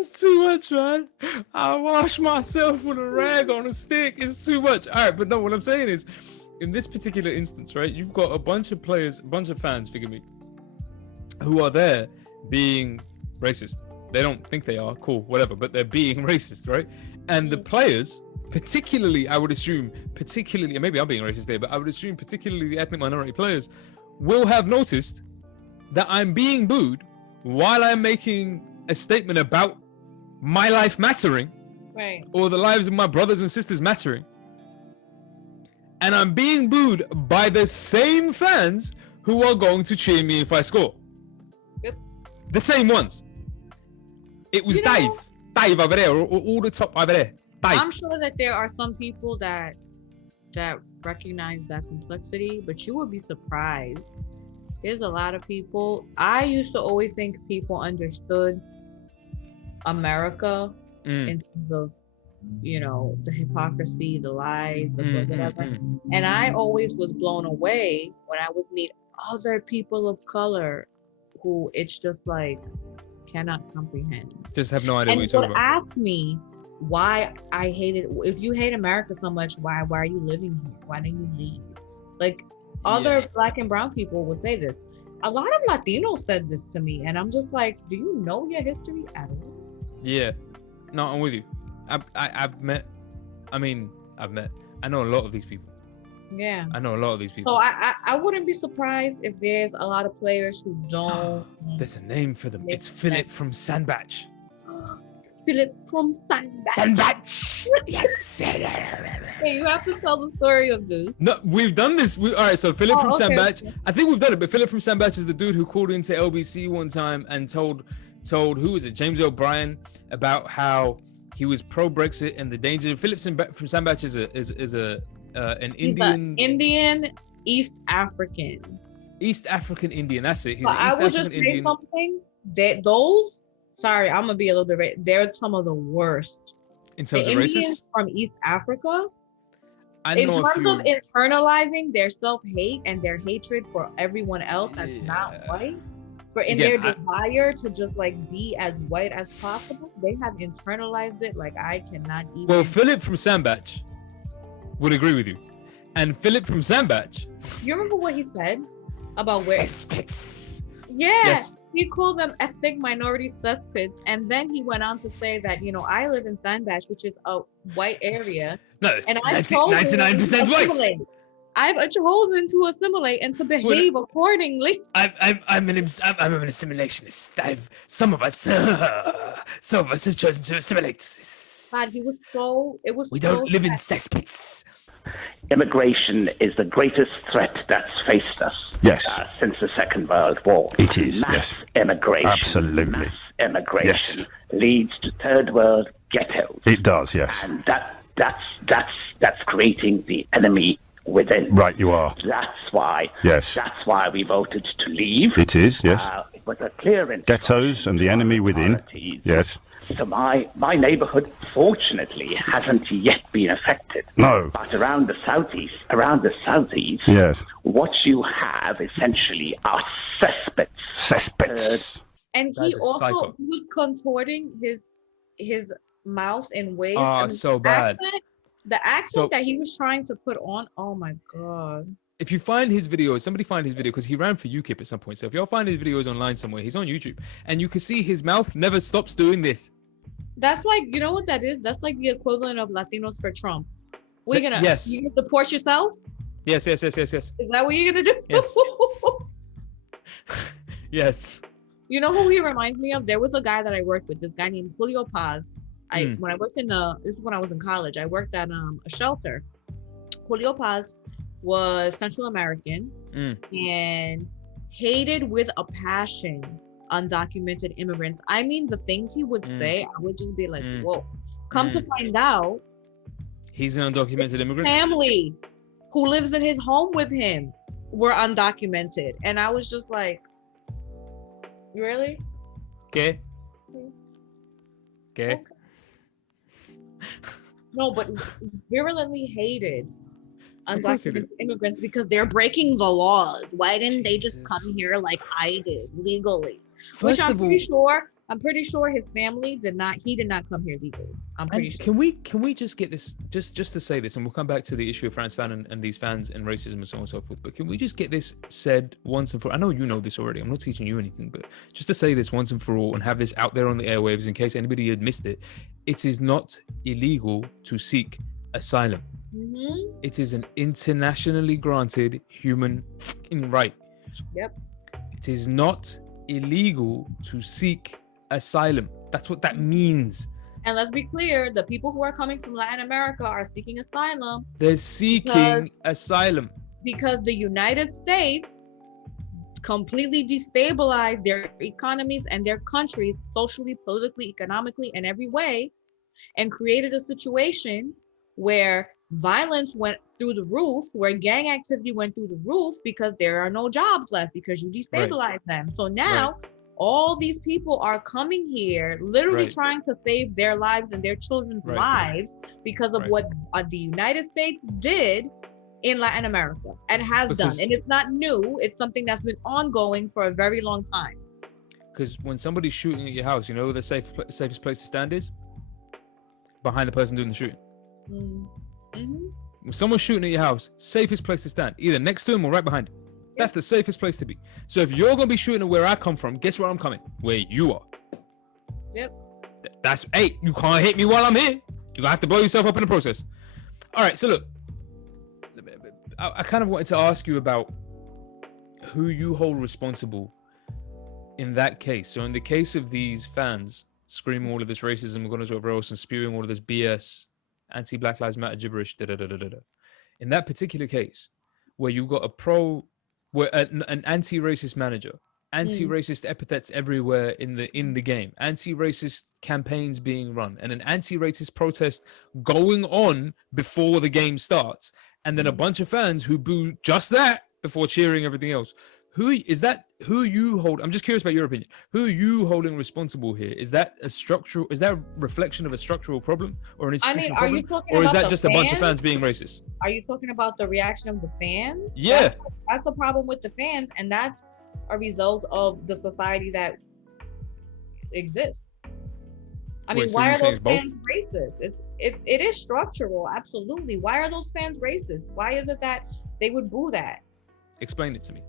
That's too much, man. I wash myself with a rag on a stick. It's too much. All right, but no, what I'm saying is, in this particular instance, right, you've got a bunch of players, a bunch of fans, forgive me, who are there being racist. They don't think they are, cool, whatever, but they're being racist, right? And the players, particularly, I would assume, particularly, and maybe I'm being racist there, but I would assume particularly the ethnic minority players will have noticed that I'm being booed while I'm making a statement about my life mattering, right, or the lives of my brothers and sisters mattering. And I'm being booed by the same fans who are going to cheer me if I score. Yep. The same ones. It was Dave over there, all the top over there. Dave. I'm sure that there are some people that recognize that complexity, but you would be surprised. There's a lot of people. I used to always think people understood America in terms of, you know, the hypocrisy, the lies, the whatever. And I always was blown away when I would meet other people of color who it's just like cannot comprehend. Just have no idea and what you're talking about. Ask me why I hated. If you hate America so much, why are you living here? Why didn't you leave? Like other Black and brown people would say this. A lot of Latinos said this to me, and I'm just like, do you know your history at all? Yeah, no, I'm with you. I've met. I know a lot of these people. Yeah, I know a lot of these people. So I wouldn't be surprised if there's a lot of players who don't. There's a name for them. It's Philip from Sandbach. Philip from Sandbach. Sandbach. Yes. Hey, you have to tell the story of this. No, we've done this. All right, so Philip from Sandbach. Okay. I think we've done it, but Philip from Sandbach is the dude who called into LBC one time and told who was it, James O'Brien, about how he was pro-Brexit and the danger. Philip from Sandbach is an Indian East African Indian. That's it. He's so an East I would African just say Indian. Something that those. Sorry, I'm gonna be a little bit. They're some of the worst. In terms the of Indians racist? From East Africa. In terms of internalizing their self-hate and their hatred for everyone else that's not white, their desire to just like be as white as possible, they have internalized it like I cannot even. Well, Philip from Sandbach would agree with you. And Philip from Sandbach. You remember what he said about where? Cesspits. Yeah. Yes. He called them ethnic minority cesspits, and then he went on to say that, you know, I live in Sandbach, which is a white area. No, it's 99% white. I've chosen to assimilate and to behave accordingly. I'm an assimilationist. Some of us have chosen to assimilate. God, We don't live in cesspits. Immigration is the greatest threat that's faced us. Yes. Since the Second World War. It is, mass immigration. Absolutely. Mass immigration leads to third world ghettos. It does, yes. And that's creating the enemy within. Right, you are. That's why. Yes. That's why we voted to leave. It is, yes. It was a clear ghettos and the enemy within. Yes. So my neighbourhood, fortunately, hasn't yet been affected. No. But around the southeast, yes, what you have essentially are cesspits. Cesspits. And he also was contorting his mouth in ways. So bad. The accent that he was trying to put on. Oh my God. If you find his videos, somebody find his video because he ran for UKIP at some point. So if y'all find his videos online somewhere, he's on YouTube, and you can see his mouth never stops doing this. That's like, you know what that is? That's like the equivalent of Latinos for Trump. You gonna support yourself? Yes. Is that what you're gonna do? Yes. Yes. You know who he reminds me of? There was a guy that I worked with. This guy named Julio Paz. When I worked this is when I was in college. I worked at a shelter. Julio Paz was Central American and hated with a passion undocumented immigrants. I mean, the things he would say, I would just be like, whoa. Come to find out, he's an undocumented immigrant. Family who lives in his home with him were undocumented. And I was just like, really? Okay. No, but virulently hated undocumented immigrants because they're breaking the laws. Why didn't they just come here like I did legally? Which I'm pretty sure I'm pretty sure his family did not. He did not come here legally. I'm pretty sure. Can we just get this just to say this, and we'll come back to the issue of France fan and these fans and racism and so on and so forth. But can we just get this said once and for? I know you know this already. I'm not teaching you anything, but just to say this once and for all and have this out there on the airwaves in case anybody had missed it. It is not illegal to seek asylum. Mm-hmm. It is an internationally granted human right. Yep. It is not illegal to seek asylum. That's what that means. And let's be clear, the people who are coming from Latin America are seeking asylum. They're seeking asylum because the United States completely destabilized their economies and their countries socially, politically, economically, and every way, and created a situation where violence went through the roof, where gang activity went through the roof because there are no jobs left because you destabilized them. So now all these people are coming here literally trying to save their lives and their children's lives because of what the United States did in Latin America and has done. And it's not new. It's something that's been ongoing for a very long time. Because when somebody's shooting at your house, you know where the safest place to stand is? Behind the person doing the shooting. Mm-hmm. When someone's shooting at your house, safest place to stand, either next to him or right behind him. That's the safest place to be. So if you're gonna be shooting at where I come from, guess where I'm coming? Where you are. Yep. That's you can't hit me while I'm here. You're gonna have to blow yourself up in the process. All right, so look, I kind of wanted to ask you about who you hold responsible in that case. So in the case of these fans screaming all of this racism, God knows whatever else, and spewing all of this BS, anti-Black Lives Matter gibberish, in that particular case, where you got an anti-racist manager, anti-racist epithets everywhere in the game, anti-racist campaigns being run, and an anti-racist protest going on before the game starts, and then a bunch of fans who boo just that before cheering everything else. Who you hold? I'm just curious about your opinion. Who are you holding responsible here? Is that a reflection of a structural problem or an institutional problem? Or is that just a bunch of fans being racist? Are you talking about the reaction of the fans? Yeah. That's a problem with the fans, and that's a result of the society that exists. I mean, why are those fans racist? It is structural, absolutely. Why are those fans racist? Why is it that they would boo that? Explain it to me.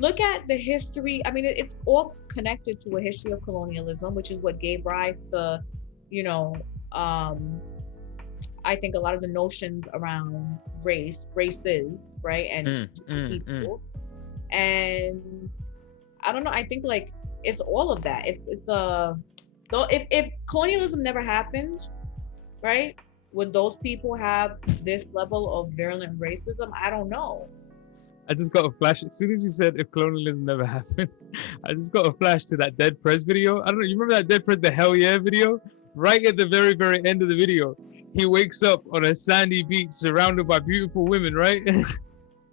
Look at the history. I mean, it's all connected to a history of colonialism, which is what gave rise to, I think a lot of the notions around races, right, and people. And I don't know. I think like it's all of that. So if colonialism never happened, right, would those people have this level of virulent racism? I don't know. I just got a flash. As soon as you said if colonialism never happened, I just got a flash to that Dead Prez video. I don't know. You remember that Dead Prez, the Hell Yeah video? Right at the very, very end of the video, he wakes up on a sandy beach surrounded by beautiful women, right?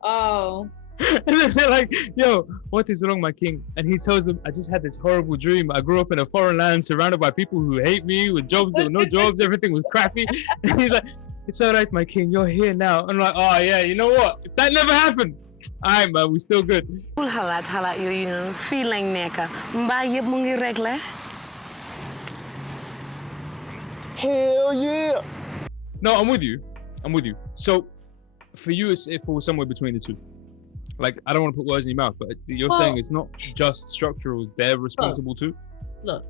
Oh. And then they're like, yo, what is wrong, my king? And he tells them, I just had this horrible dream. I grew up in a foreign land surrounded by people who hate me with jobs. There were no jobs. Everything was crappy. And he's like, it's all right, my king. You're here now. I'm like, oh, yeah, you know what? If that never happened, all right, man, we still good. Xalaat yooyu noonu fii lañ nekk mbaa yëpp mu ngi réglé. Hell yeah. No, I'm with you. So for you, it's if it was somewhere between the two. Like, I don't want to put words in your mouth, but you're saying it's not just structural. They're responsible too. Look,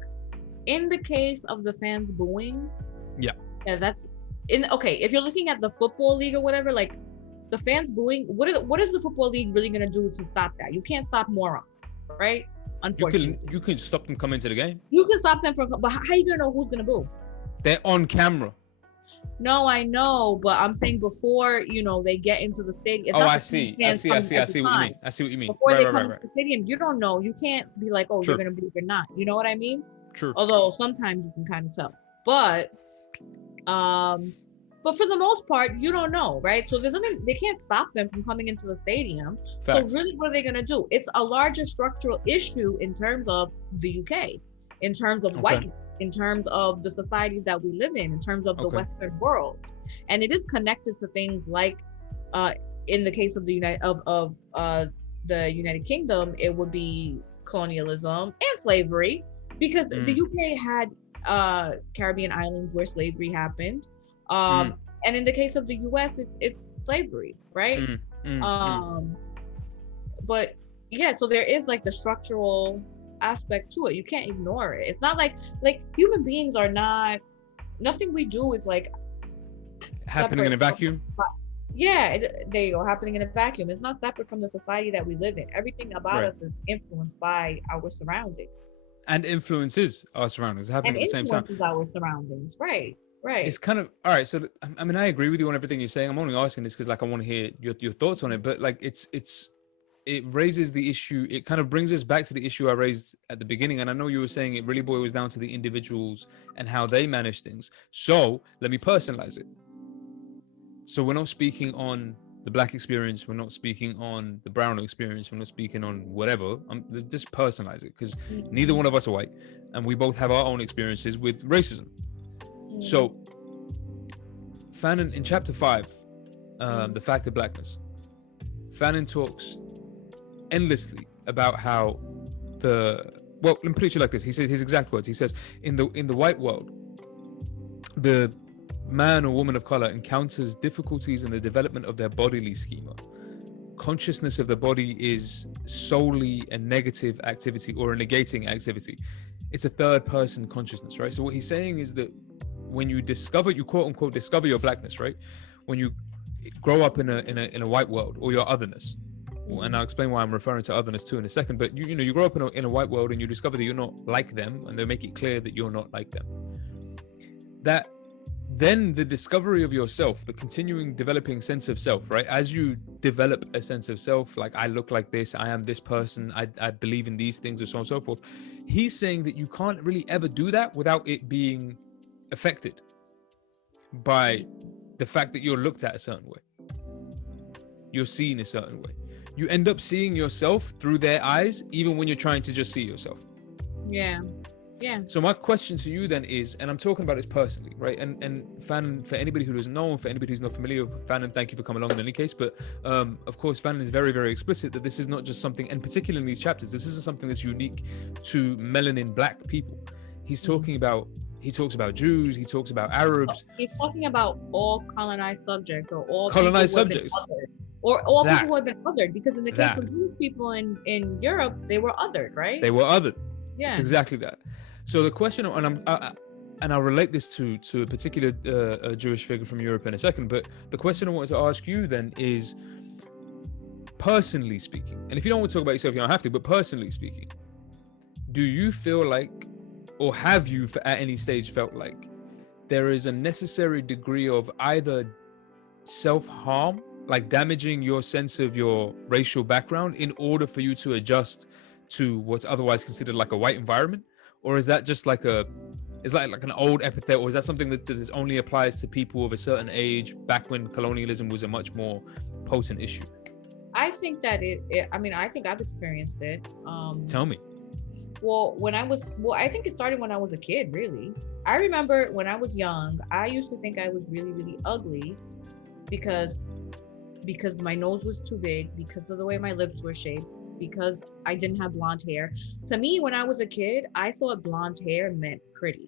in the case of the fans booing, yeah, that's okay. If you're looking at the football league or whatever, like the fans booing, what is the football league really gonna do to stop that? You can't stop morons, right? Unfortunately, you can stop them coming to the game. You can stop them from, but how are you gonna know who's gonna boo? They're on camera. No, I know, but I'm saying before, they get into the stadium. I see what you mean. Before they come to the stadium, you don't know. You can't be like, oh, you're gonna boo or not. You know what I mean? True. Although sometimes you can kind of tell, but for the most part, you don't know, right? So there's nothing. They can't stop them from coming into the stadium. Facts. So really, what are they gonna do? It's a larger structural issue in terms of the UK, in terms of white. In terms of the societies that we live in terms of the Western world, and it is connected to things like, in the case of the United Kingdom, it would be colonialism and slavery, because the UK had Caribbean islands where slavery happened. And in the case of the US, it's slavery, right? Um, but yeah, so there is like the structural aspect to it. You can't ignore it. It's not like human beings are not, nothing we do is like happening in a vacuum. Yeah, there you go, happening in a vacuum. It's not separate from the society that we live in. Everything about us is influenced by our surroundings. And influences our surroundings. It's happening at the same time. Influences our surroundings. Right. It's kind of all right. So I mean, I agree with you on everything you're saying. I'm only asking this because like I want to hear your thoughts on it. But like it raises the issue. It kind of brings us back to the issue I raised at the beginning. And I know you were saying it really boils down to the individuals and how they manage things. So let me personalize it. So we're not speaking on the black experience. We're not speaking on the brown experience. We're not speaking on whatever. Just personalize it because neither one of us are white, and we both have our own experiences with racism. So, Fanon in chapter 5, the fact of blackness, Fanon talks endlessly about how let me put it like this. He says his exact words. He says, in the white world, the man or woman of color encounters difficulties in the development of their bodily schema. Consciousness of the body is solely a negative activity or a negating activity. It's a third person consciousness, right? So what he's saying is that when you discover, you quote unquote discover your blackness, right? When you grow up in a white world, or your otherness, and I'll explain why I'm referring to otherness too in a second. But you grow up in a white world and you discover that you're not like them, and they make it clear that you're not like them. Then the discovery of yourself, the continuing developing sense of self, right? As you develop a sense of self, like I look like this, I am this person, I believe in these things, and so on and so forth. He's saying that you can't really ever do that without it being affected by the fact that you're looked at a certain way. You're seen a certain way. You end up seeing yourself through their eyes, even when you're trying to just see yourself. Yeah. So my question to you then is, and I'm talking about this personally, right? And Fanon, for anybody who doesn't know, and for anybody who's not familiar with Fanon, thank you for coming along in any case. But of course, Fanon is very, very explicit that this is not just something, and particularly in these chapters, this isn't something that's unique to melanin black people. He talks about Jews, he talks about Arabs. He's talking about all colonized subjects, or all colonized subjects. Or all people who have been othered, because in the case of Jewish people in Europe, they were othered, right? They were othered. Yeah. It's exactly that. So the question, and I'll relate this to a particular Jewish figure from Europe in a second, but the question I wanted to ask you then is, personally speaking, and if you don't want to talk about yourself, you don't have to, but personally speaking, do you feel like, or have you at any stage felt like there is a necessary degree of either self-harm, like damaging your sense of your racial background in order for you to adjust to what's otherwise considered like a white environment? Or is that just like like an old epithet, or is that something that only applies to people of a certain age back when colonialism was a much more potent issue? I think that I think I've experienced it. Tell me. Well, I think it started when I was a kid, really. I remember when I was young, I used to think I was really, really ugly because my nose was too big, because of the way my lips were shaped, because I didn't have blonde hair. To me, when I was a kid, I thought blonde hair meant pretty.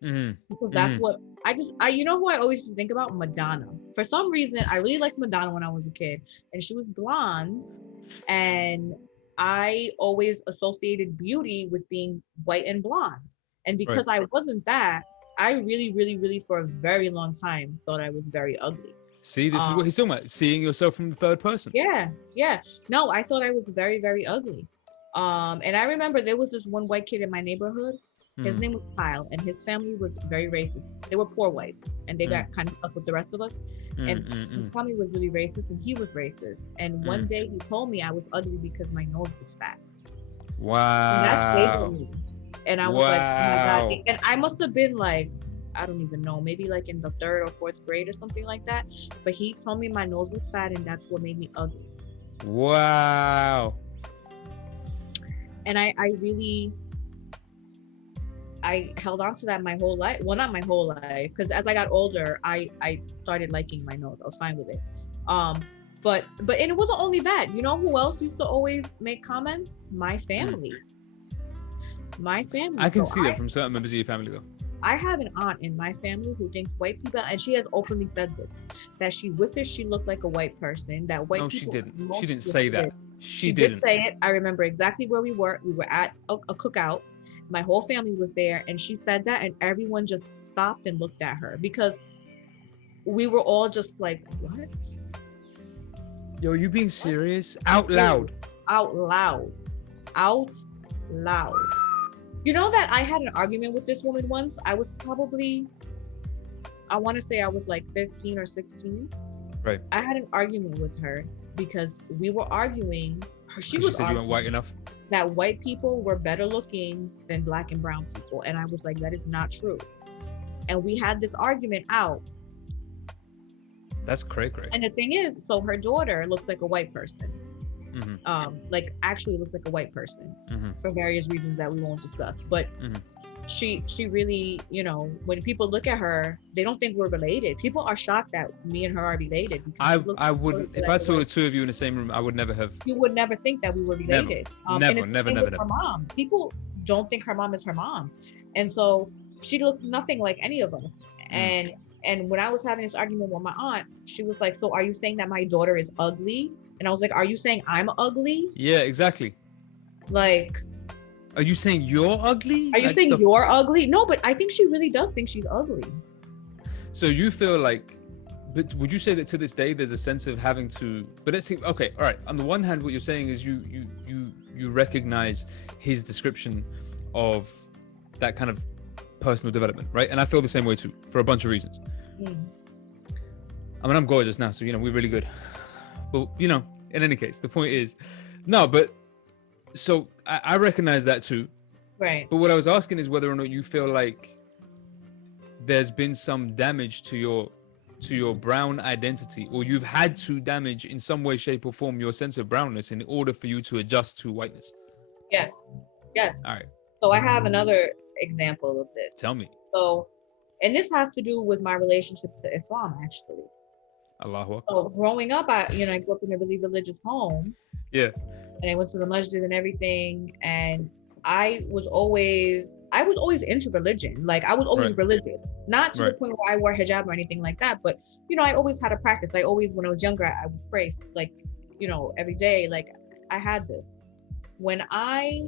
Because that's what I you know who I always used to think about? Madonna. For some reason, I really liked Madonna when I was a kid, and she was blonde, and I always associated beauty with being white and blonde. And because I wasn't that, I really, really, really, for a very long time, thought I was very ugly. See, this is what he's talking about, seeing yourself from the third person. Yeah. No, I thought I was very, very ugly. And I remember there was this one white kid in my neighborhood. His name was Kyle, and his family was very racist. They were poor whites, and they got kind of stuff with the rest of us. And his family was really racist, and he was racist. And one day he told me I was ugly because my nose was fat. Wow. And that stayed with me. And I was like, oh my God. And I must have been like, I don't even know, maybe like in the 3rd or 4th grade or something like that. But he told me my nose was fat, and that's what made me ugly. Wow. And I held on to that my whole life. Well, not my whole life, because as I got older, I started liking my nose. I was fine with it. But and it wasn't only that. You know who else used to always make comments? My family. My family. I can So see that from certain members of your family, though. I have an aunt in my family who thinks white people, and she has openly said this, that she wishes she looked like a white person. That white No, people. she didn't. Most She didn't people say did. that. She didn't. did say it. I remember exactly where we were. We were at a cookout. My whole family was there, and she said that, and everyone just stopped and looked at her because we were all just like, what? Yo, you being serious? Out loud. Out loud. Out loud. You know that I had an argument with this woman once. I was probably, I want to say I was like 15 or 16. Right. I had an argument with her because we were arguing. She said you weren't white enough. That white people were better looking than black and brown people. And I was like, that is not true. And we had this argument out. That's cray. And the thing is, so her daughter looks like a white person. Like actually looks like a white person for various reasons that we won't discuss. But she really, you know, when people look at her, they don't think we're related. People are shocked that me and her are related. I would, if I saw the two of you in the same room, I would never have. You would never think that we were related. Never. Her mom. People don't think her mom is her mom, and so she looks nothing like any of us. And when I was having this argument with my aunt, she was like, "So are you saying that my daughter is ugly?" And I was like, "Are you saying I'm ugly?" Yeah, exactly. Like, are you saying you're ugly? Are you saying you're ugly? No, but I think she really does think she's ugly. So you feel like, but would you say that to this day there's a sense of having to? But let's see. Okay, all right. On the one hand, what you're saying is you recognize his description of that kind of personal development, right? And I feel the same way too, for a bunch of reasons. I mean, I'm gorgeous now, so you know we're really good. But you know, in any case, the point is, no, but so I recognize that too. Right. But what I was asking is whether or not you feel like there's been some damage to your brown identity, or you've had to damage in some way, shape, or form your sense of brownness in order for you to adjust to whiteness. Yes. All right. So I have another example of this. Tell me. So, and this has to do with my relationship to Islam, actually. Allahu Akbar. So growing up, I grew up in a really religious home. Yeah. And I went to the masjid and everything, and I was always into religion. Like I was always religious, not to the point where I wore hijab or anything like that, but you know, I always had a practice. I always, when I was younger, I would pray like, you know, every day. Like I had this. When I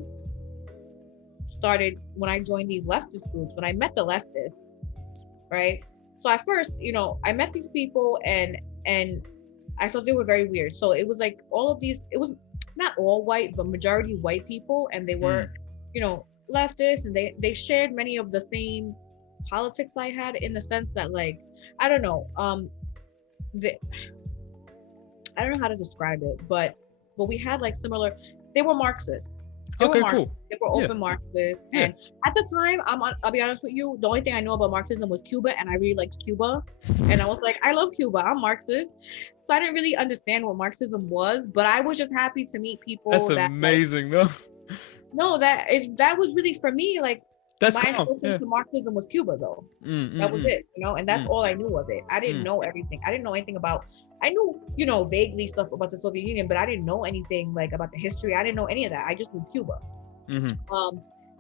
joined these leftist groups, when I met the leftists, right? So at first, you know, I met these people and I thought they were very weird. So it was like all of these, it was not all white, but majority white people, and they were, you know, leftists, and they shared many of the same politics I had, in the sense that, like, I don't know how to describe it, but we had like similar. They were Marxist. Cool. They were open Marxists, and at the time, I'll be honest with you, the only thing I know about Marxism was Cuba, and I really liked Cuba, and I was like, I love Cuba. I'm Marxist. So I didn't really understand what Marxism was, but I was just happy to meet people. That's amazing, though. No, that was really, for me, like, that's my introduction to Marxism was Cuba, though. That was it, you know, and that's all I knew of it. I didn't know everything. I didn't know anything about. I knew, you know, vaguely stuff about the Soviet Union, but I didn't know anything like about the history. I didn't know any of that. I just knew Cuba.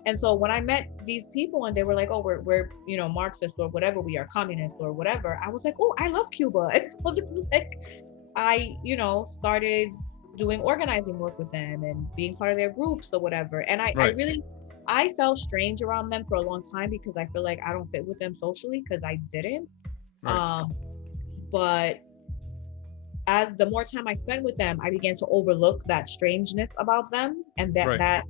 And so when I met these people and they were like, oh, we're you know, Marxist or whatever, we are communist or whatever, I was like, oh, I love Cuba. And so like, I, you know, started doing organizing work with them and being part of their groups or whatever. And I felt strange around them for a long time because I feel like I don't fit with them socially, because I didn't. But as the more time I spent with them, I began to overlook that strangeness about them, and that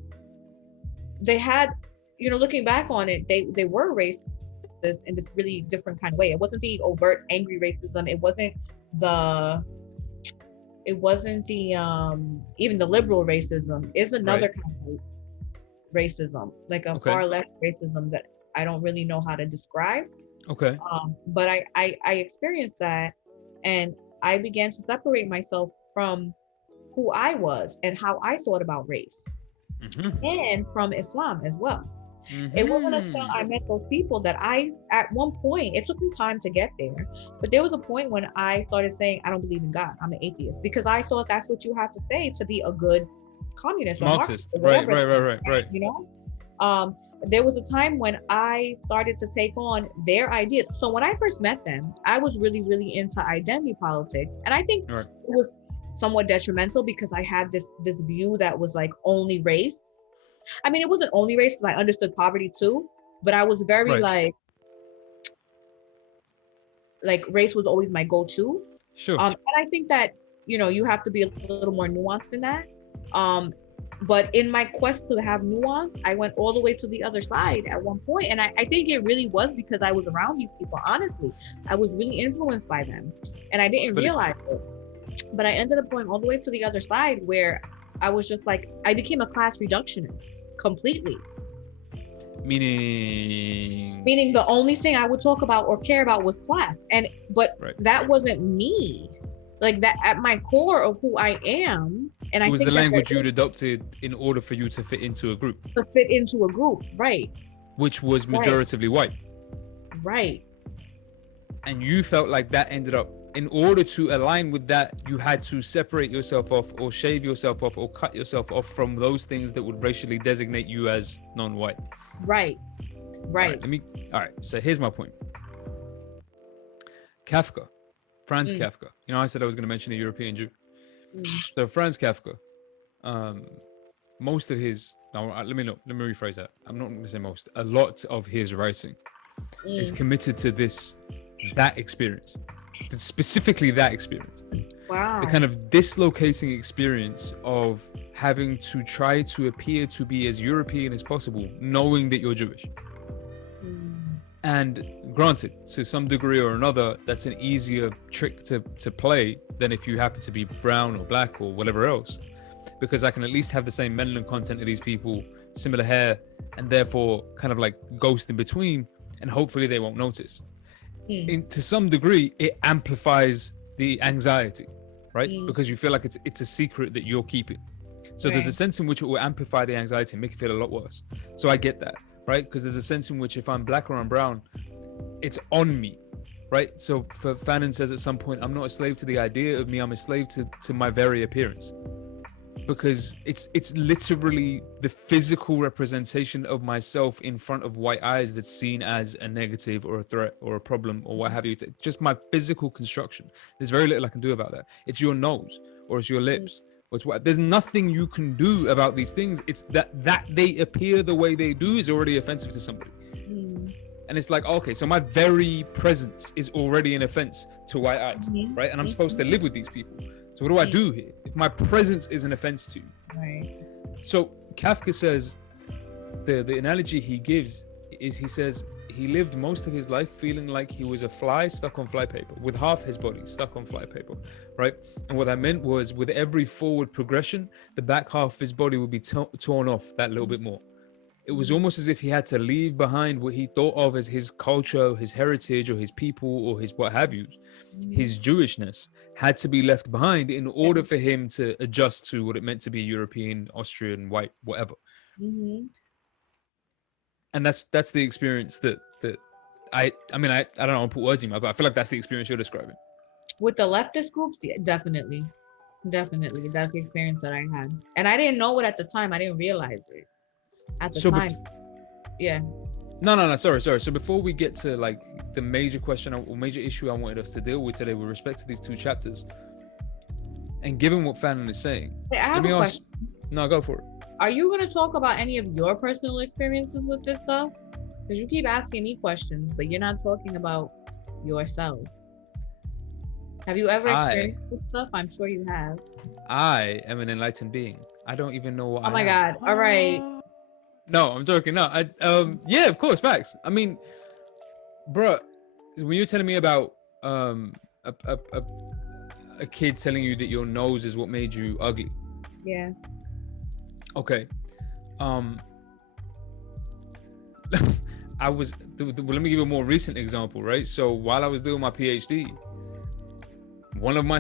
they had, you know, looking back on it, they were racist in this really different kind of way. It wasn't the overt angry racism. It wasn't the even the liberal racism. Is another kind of racism, like a far left racism that I don't really know how to describe. But I experienced that, and I began to separate myself from who I was and how I thought about race, and from Islam as well. It wasn't until I met those people that at one point, it took me time to get there, but there was a point when I started saying, I don't believe in God. I'm an atheist, because I thought that's what you have to say to be a good communist or Marxist. Marxist, Right. you know? There was a time when I started to take on their ideas. So when I first met them, I was really, really into identity politics. And I think it was somewhat detrimental because I had this view that was like only race. I mean, it wasn't only race because I understood poverty too, but I was very like race was always my go-to. Sure. And I think that, you know, you have to be a little more nuanced than that. But in my quest to have nuance, I went all the way to the other side at one point. And I think it really was because I was around these people, honestly. I was really influenced by them. And I didn't realize it. But I ended up going all the way to the other side where I was just like, I became a class reductionist completely. Meaning the only thing I would talk about or care about was class. But that wasn't me. Like that at my core of who I am. And it was the language you'd adopted in order for you to fit into a group. To fit into a group, right. Which was majoritively white. Right. And you felt like that ended up, in order to align with that, you had to separate yourself off or shave yourself off or cut yourself off from those things that would racially designate you as non-white. Right. All right. So here's my point. Kafka, Franz Kafka. You know, I said I was going to mention a European Jew. So Franz Kafka, most of his, let me rephrase that. I'm not going to say most. A lot of his writing is committed to that experience, specifically that experience. Wow. The kind of dislocating experience of having to try to appear to be as European as possible, knowing that you're Jewish. And granted, to some degree or another, that's an easier trick to play than if you happen to be brown or black or whatever else, because I can at least have the same melanin content of these people, similar hair, and therefore kind of like ghost in between, and hopefully they won't notice. To some degree, it amplifies the anxiety, right? Because you feel like it's a secret that you're keeping. So there's a sense in which it will amplify the anxiety and make it feel a lot worse. So I get that. Right? Because there's a sense in which if I'm black or I'm brown, it's on me, right? So for Fanon says at some point, I'm not a slave to the idea of me, I'm a slave to my very appearance. Because it's literally the physical representation of myself in front of white eyes that's seen as a negative or a threat or a problem or what have you. It's just my physical construction. There's very little I can do about that. It's your nose or it's your lips. There's nothing you can do about these things. It's that they appear the way they do is already offensive to somebody. And it's like, okay, so my very presence is already an offense to white eyes, right? And I'm supposed to live with these people. So what do I do here? If my presence is an offense to you. Right. So Kafka says, the analogy he gives is, he says he lived most of his life feeling like he was a fly stuck on flypaper, with half his body stuck on flypaper, right? And what that meant was, with every forward progression, the back half of his body would be torn off that little bit more. It was almost as if he had to leave behind what he thought of as his culture, his heritage, or his people, or his what have you. His Jewishness had to be left behind in order for him to adjust to what it meant to be European, Austrian, white, whatever. And that's the experience that I don't know, I'll put words in my mouth, but I feel like that's the experience you're describing. With the leftist groups, yeah, definitely. That's the experience that I had. And I didn't know it at the time. I didn't realize it at the time. No, sorry. So before we get to like the major question or major issue I wanted us to deal with today with respect to these two chapters, and given what Fanon is saying, hey, I have a question. No, go for it. Are you going to talk about any of your personal experiences with this stuff? Because you keep asking me questions, but you're not talking about yourself. Have you ever experienced this stuff? I'm sure you have. I am an enlightened being. I don't even know what I am. Oh my God. All right. No, I'm joking. No, yeah, of course, facts. I mean, bro, when you're telling me about a kid telling you that your nose is what made you ugly. Yeah. Okay. Let me give you a more recent example, right? So while I was doing my PhD, one of my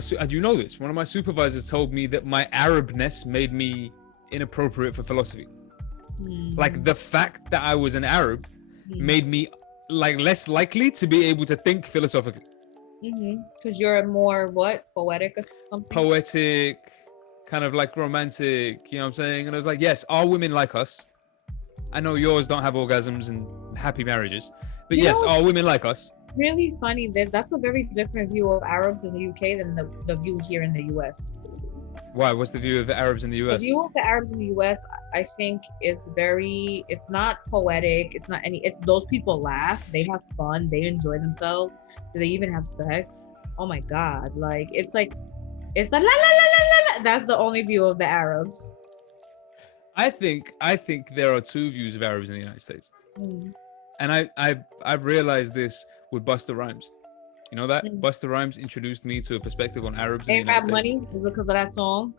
supervisors told me that my Arabness made me inappropriate for philosophy. Like the fact that I was an Arab made me like less likely to be able to think philosophically. Because you're more what, poetic or something? Poetic, kind of like romantic, you know what I'm saying? And I was like, yes, are women like us? I know yours don't have orgasms and happy marriages, but You yes, know- are women like us? Really funny. That's a very different view of Arabs in the UK than the view here in the US. Why? What's the view of the Arabs in the The US? view of the Arabs in the US, I think, is very. It's not poetic. It's not any. It's those people laugh. They have fun. They enjoy themselves. Do they even have sex? Oh my God! It's the la la la la la. That's the only view of the Arabs. I think there are two views of Arabs in the United States, and I've realized this with Busta Rhymes. You know that Busta Rhymes introduced me to a perspective on Arabs in the United States. Money is it because of that song?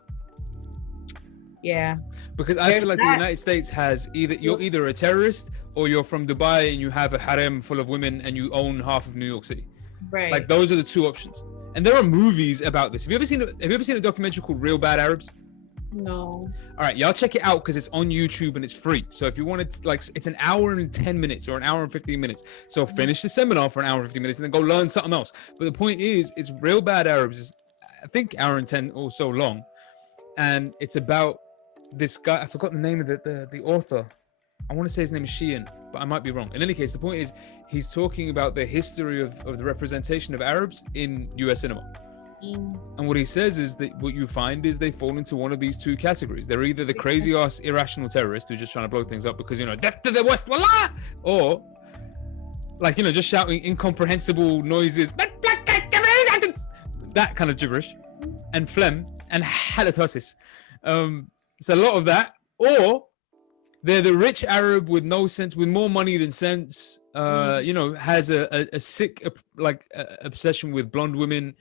Yeah. Because I feel like the United States has you're either a terrorist or you're from Dubai and you have a harem full of women and you own half of New York City. Right. Like those are the two options. And there are movies about this. Have you ever seen a documentary called Real Bad Arabs? No. All right, y'all check it out because it's on YouTube and it's free. So if you want it, like, it's an hour and 10 minutes or an hour and 15 minutes. So finish the seminar for an hour and 15 minutes and then go learn something else. But the point is, it's Real Bad Arabs. Is I think hour and 10 or so long, and it's about this guy. I forgot the name of the author. I want to say his name is Sheehan, but I might be wrong. In any case, the point is he's talking about the history of the representation of Arabs in US cinema. And what he says is that what you find is they fall into one of these two categories. They're either the crazy ass irrational terrorist who's just trying to blow things up because, death to the West, wallah! Or like, just shouting incomprehensible noises, that kind of gibberish, and phlegm and halitosis. It's a lot of that. Or they're the rich Arab with no sense, with more money than sense, has a sick obsession with blonde women,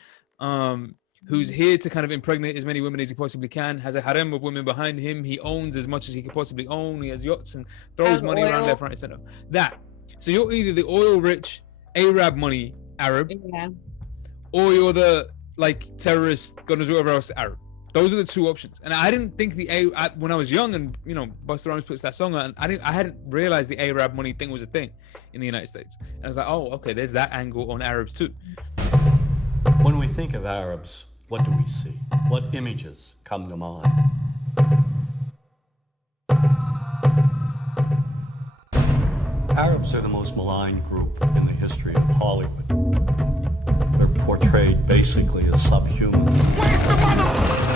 who's here to kind of impregnate as many women as he possibly can, has a harem of women behind him, he owns as much as he could possibly own, he has yachts and throws money around left, right, and center. That. So you're either the oil rich Arab money Arab, or you're the terrorist, God knows whatever else Arab. Those are the two options. And I didn't think when I was young and Busta Rhymes puts that song on, I hadn't realized the Arab money thing was a thing in the United States. And I was like, oh, okay, there's that angle on Arabs too. When we think of Arabs, what do we see? What images come to mind? Arabs are the most maligned group in the history of Hollywood. They're portrayed basically as subhuman. Where's the mother?